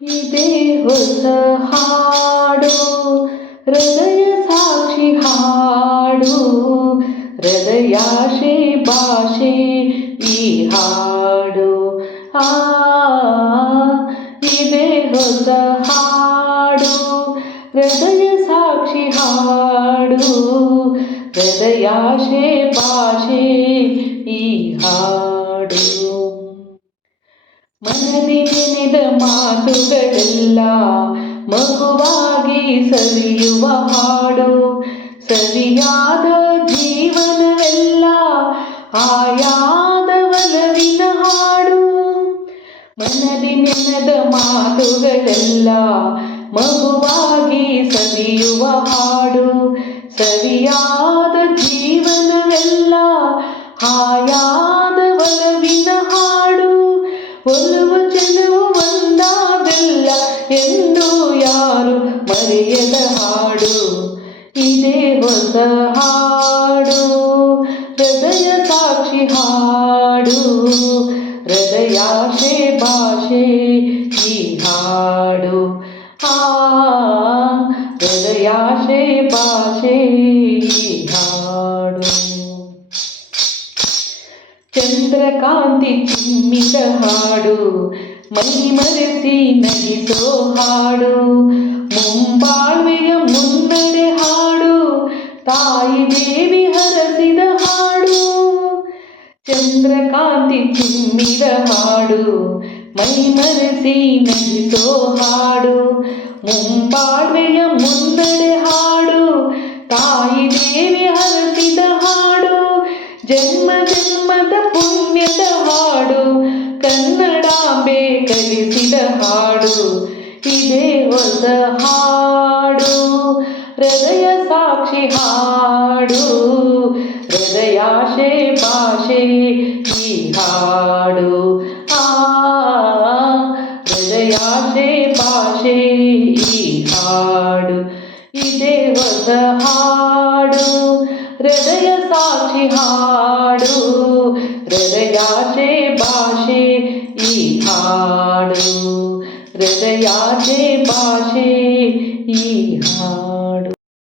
ಇದೇ ಹೊಸ ಹಾಡು, ಹೃದಯ ಸಾಕ್ಷಿ ಹಾಡು, ಹೃದಯಾಶೆ ಭಾಷೆ ಈ ಹಾಡು. ಆ ಇದೇ ಹೊಸ ಹಾಡು, ಹೃದಯ ಸಾಕ್ಷಿ ಹಾಡು, ಹೃದಯಾಶೆ ಭಾಷೆ ಈ ಹಾಡು. ಮನದಿ ನೆನೆದ ಮಾತುಗಳೆಲ್ಲ ಮಗುವಾಗಿ ಸವಿಯುವ ಹಾಡು, ಸವಿಯಾದ ಜೀವನವೆಲ್ಲ ಆಯಾದ ಒಲವಿನ ಹಾಡು. ಮನದಿ ನೆನೆದ ಮಾತುಗಳೆಲ್ಲ ಮಗುವಾಗಿ ಸವಿಯುವ ಹಾಡು, ಸವಿಯಾದ ಜೀವನವೆಲ್ಲ ಆಯಾದ ಒಲವಿನ ಹಾಡು. ಒಲವು ಚೆಲುವು ಒಂದಾದಲ್ಲ ಎಂದು ಯಾರು ಮರೆಯದ ಹಾಡು, ಇದೇ ಹೊಸ ಹಾಡು, ಹೃದಯ ಸಾಕ್ಷಿ ಹಾಡು, ಹೃದಯಾಶೆ ಭಾಷೆ ಈ ಹಾಡು. ಆ ಹೃದಯಾಶೆ ಭಾಷೆ ಈ ಹಾಡು. ಚಂದ್ರಕಾಂತಿ ಚಿಮ್ಮಿದ ಹಾಡು, ಮೈ ಮರೆಸಿ ನಗಿಸೋ ಹಾಡು, ಮುಂಬಾಳ್ವೆಯ ಮುನ್ನಡೆ ಹಾಡು, ತಾಯಿ ದೇವಿ ಹರಸಿದ ಹಾಡು. ಚಂದ್ರಕಾಂತಿ ಚಿಮ್ಮಿದ ಹಾಡು, ಮೈ ಮರೆಸಿ ನಗಿಸೋ ಹಾಡು, ಮುಂಬಾಳ್ವೆಯ ಮುನ್ನಡೆ ಹಾಡು, ತಾಯಿ ದೇವಿ ಹರಸಿದ ಹಾಡು. ಜನ್ಮ ಜನ್ಮದ ಪುಣ್ಯದ ಹಾಡು, ಕನ್ನಡಾಂಬೆ ಕಲಿಸಿದ ಹಾಡು, ಇದೇ ಹೊಸ ಹಾಡು, ಹೃದಯ ಸಾಕ್ಷಿ ಹಾಡು, ಹೃದಯಾಶೆ ಭಾಷೆ ಈ ಹಾಡು. ಆ ಹೃದಯಾಶೆ ಭಾಷೆ ಈ ಹಾಡು, ಇದೇ ಹೊಸ ಹಾಡು, ಹೃದಯ ಸಾಕ್ಷಿ ಹಾಡು, ಹೃದಯಾಶೆ ಭಾಷೆ ಈ ಹಾಡು, ಹೃದಯಾಶೆ ಭಾಷೆ ಈ ಹಾಡು.